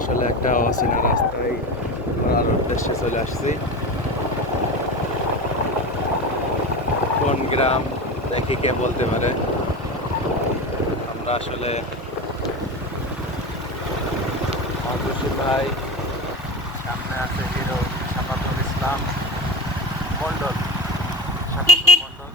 আসলে একটা অচেনা রাস্তায় ঘোরার উদ্দেশ্যে চলে আসছি। কোন গ্রাম দেখি কে বলতে পারে। আমরা আসলে মধুসূদন ভাই, সামনে আছে হিরো সাফাতুল ইসলাম মন্ডল, সাফাতুল মন্ডল।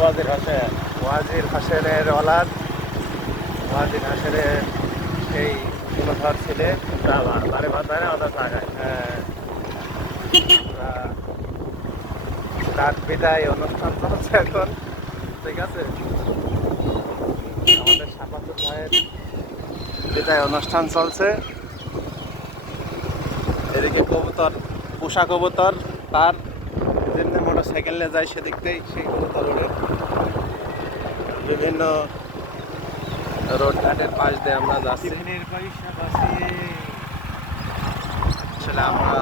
ওয়াজির হাসান, ওয়াজির হাসানের ওলাদ, ওয়াজির হাসানের সেই কুলধর ছেলে। বারে বাজারে ওদের জায়গায় তার বিদায় অনুষ্ঠান চলছে এখন। ঠিক আছে, আমাদের সাফাতুল ভাইয়ের বিদায় অনুষ্ঠান চলছে। এদিকে কবুতর, পোষা কবুতর, তার যেমনি মোটর সাইকেলে যায় সেদিক দিয়ে সেই কবুতর ওড়ে। বিভিন্ন রোড ঘাটের পাশ দিয়ে আমরা যাচ্ছি। আসলে আমরা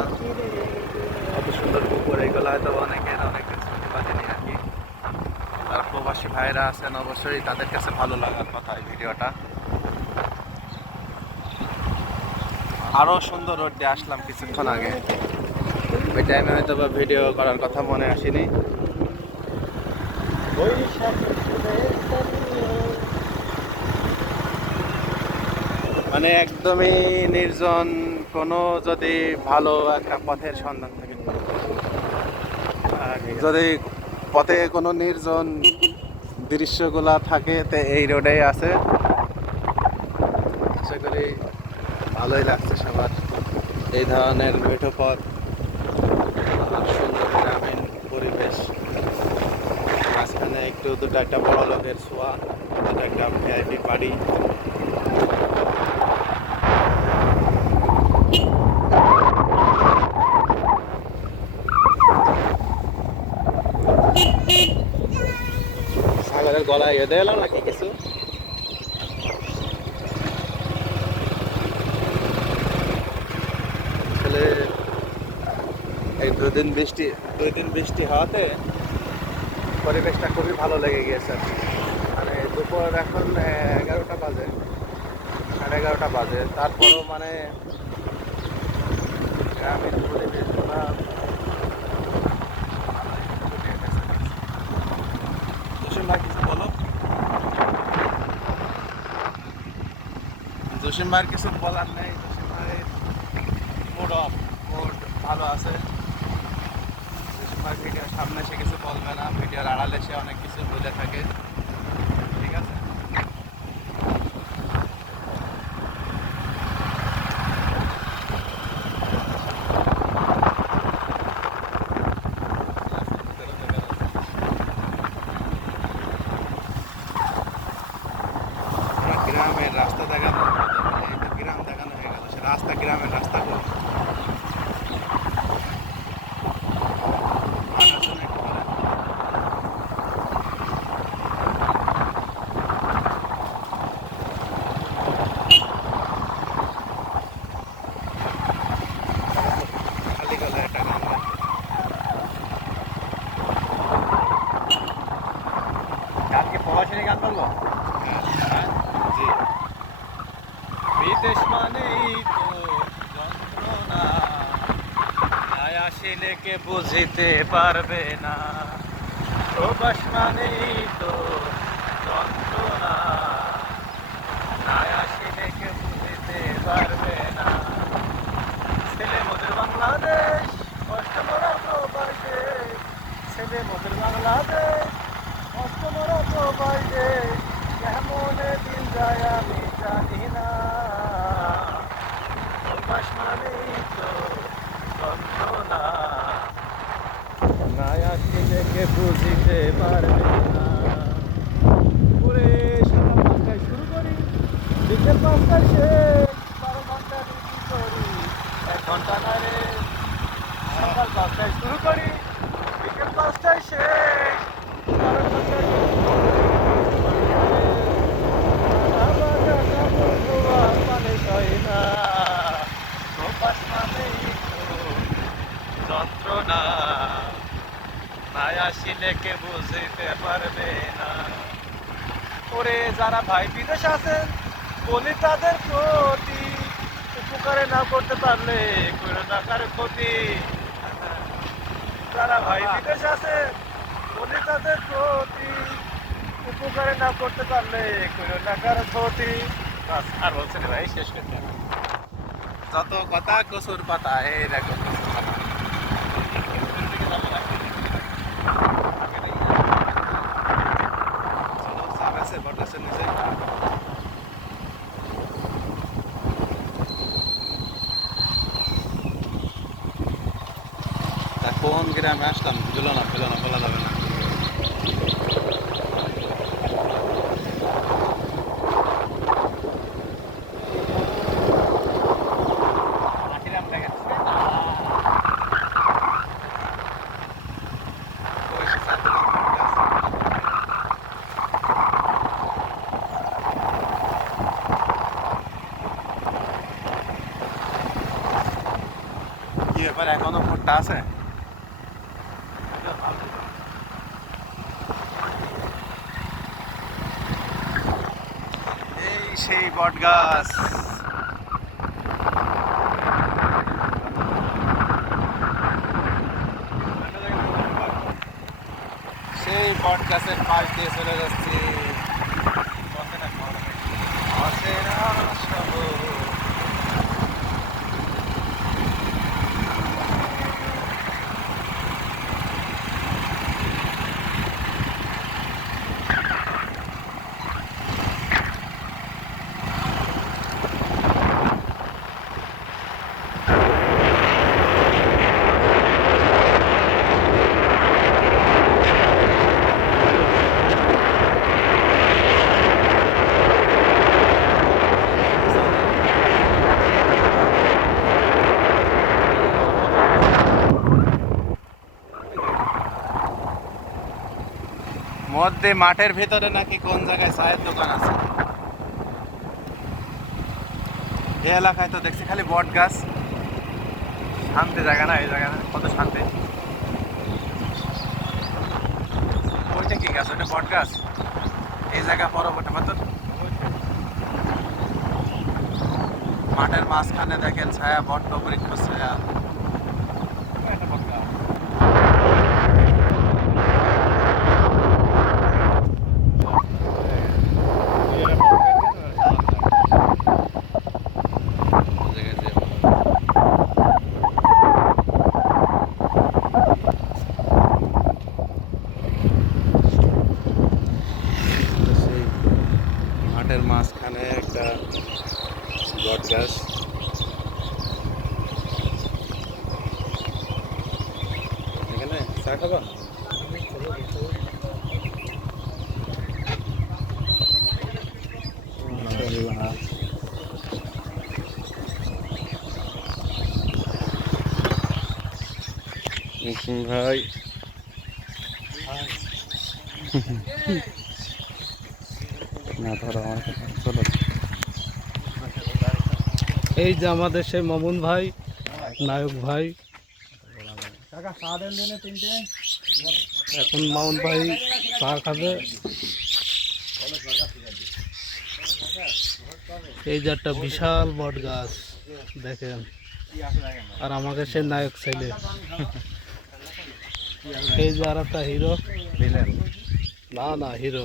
কত সুন্দর পুকুর, এগুলো হয়তো অনেকের অনেক কিছু বাজেনি আর কি। যারা প্রবাসী ভাইরা আছেন অবশ্যই তাদের কাছে ভালো লাগার কথা এই ভিডিওটা। আরো সুন্দর রোড দিয়ে আসলাম কিছুক্ষণ আগে, ওই টাইমে হয়তো বা ভিডিও করার কথা মনে আসেনি। মানে একদমই নির্জন, কোনো যদি ভালো একটা পথের সন্ধান থাকে, যদি পথে কোনো নির্জন দৃশ্যগুলা থাকে তো এই রোডেই আছে। আশা করি ভালোই লাগছে সবার এই ধরনের মেঠো পথ আর সুন্দর গ্রামীণ পরিবেশ। মাঝখানে একটু দুটো একটা বড় লোকের ছোঁয়া, দুটো একটা ভিআইপি বাড়ি। সাগরের গলায় এদে এলো নাকি কিছু? আসলে এই দুই দিন বৃষ্টি হওয়াতে পরিবেশটা খুবই ভালো লেগে গিয়েছে। মানে দুপুর এখন 11টা বাজে, 11:30 বাজে, তারপরও মানে গ্রামের পরিবেশগুলা জসিম ভাই কিছু বলো। জসিম ভাইয়ের কিছু বলার নেই, জসিম ভাইয়ের মুড ভালো আছে। জসিম ভাই ভিডিওর সামনে সে কিছু বলবে না, ভিডিওর আড়ালে সে অনেক কিছু বলে থাকে। ঠিক আছে, গ্রামের রাস্তা দেখানো, এই তো গ্রাম দেখানো হয়ে গেল, সে রাস্তা গ্রামের রাস্তা করো। খালি গলা একটা গান গায়। গান কি প্রবাসী গান বলবো? হ্যাঁ, জি। বিদেশ মানেই তো যন্ত্রণা, আয় আসিলে কে বুঝিতে পারবে না। প্রবাস মানেই তো যন্ত্রণা, আয় আসিলে কে বুঝিতে পারবে না। ছেলে মোদের বাংলাদেশ, কষ্ট মোরা প্রবাসে। ছেলে মোদের বাংলাদেশ, কষ্ট মোরা প্রবাসে। কেমনে দিন যায় আমি জানি না। প্রবাস মানেই তো যন্ত্রণা, না আসিলে কে বুঝিতে পারবে না। করে সকাল 5টায় শুরু করি, বিকেল 5টায় শেষ। 12 ঘন্টা ডিউটি করি, 1 ঘন্টা না রে। সকাল 5টায় শুরু করি, বিকেল 5টায় শেষ। 12 ঘন্টা ডিউটি করি, যন্ত্রণা, ভাই আসিলে কে বুঝতে পারবে না। ওরে যারা ভাই বিদেশ আছেন বলি তাদের প্রতি, উপকারে না করতে পারলে করো না কার ক্ষতি। যারা ভাই বিদেশ আছে বলি তাদের প্রতি, উপকারে না করতে পারলে করো না কার ক্ষতি। বাস, আর বলছে না ভাই, শেষ করতে হবে। যত কথা কচুর পাতা, এই দেখো কচুর পাতা। চলো, সাপ আছে বটগাছের নিচে। তা কোন গ্রামে আসলাম বলো না বলা যাবে না। কি ব্যাপার, এখনো ভুট্টা আছে? এই সেই বট গাছ। সেই বট গাছের পাশ দিয়ে চলে যাচ্ছি অচেনা শহর। মধ্যে মাঠের ভেতরে নাকি কোন জায়গায় চায়ের দোকান আছে। এই এলাকায় তো দেখছি খালি বট গাছ। শান্তি জায়গা না, এই জায়গা না, কত শান্তি। ওইটা কি গাছ? ওইটা বট গাছ। এই জায়গা পরবর্তী মতন মাঠের মাঝখানে দেখেন ছায়া, বট বৃক্ষ ছায়া। সেই মাঠের মাঝখানে একটা বট গাছ। এখানে চা খাবা? ভাই না ধরো আমার কথা, চলো। এই যে আমাদের সেই মামুন ভাই, নায়ক ভাই। এখন মামুন ভাই চা খাবে। এই যে একটা বিশাল বট গাছ দেখেন, আর আমাকে সে নায়ক ছেলে। এই যে আর একটা হিরো, না না হিরো।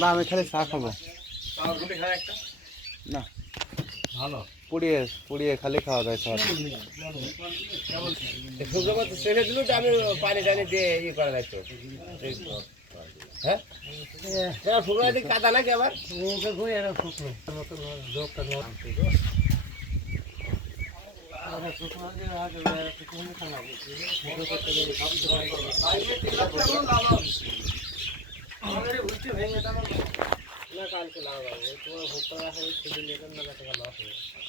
না, আমি খালি চা খাবো। না ভালো পুড়িয়ে পুড়িয়ে খালি খাওয়া যায় চা। ছেড়ে দিল আমি পানি টানি দিয়ে ইয়ে করা যাইতো। হ্যাঁ শুকনো দিকে কাদা নাকি আবার না কালকে লাগাবো তোমার ভোক্তা আসলে সেদিন লেটার না টাকা লস হবে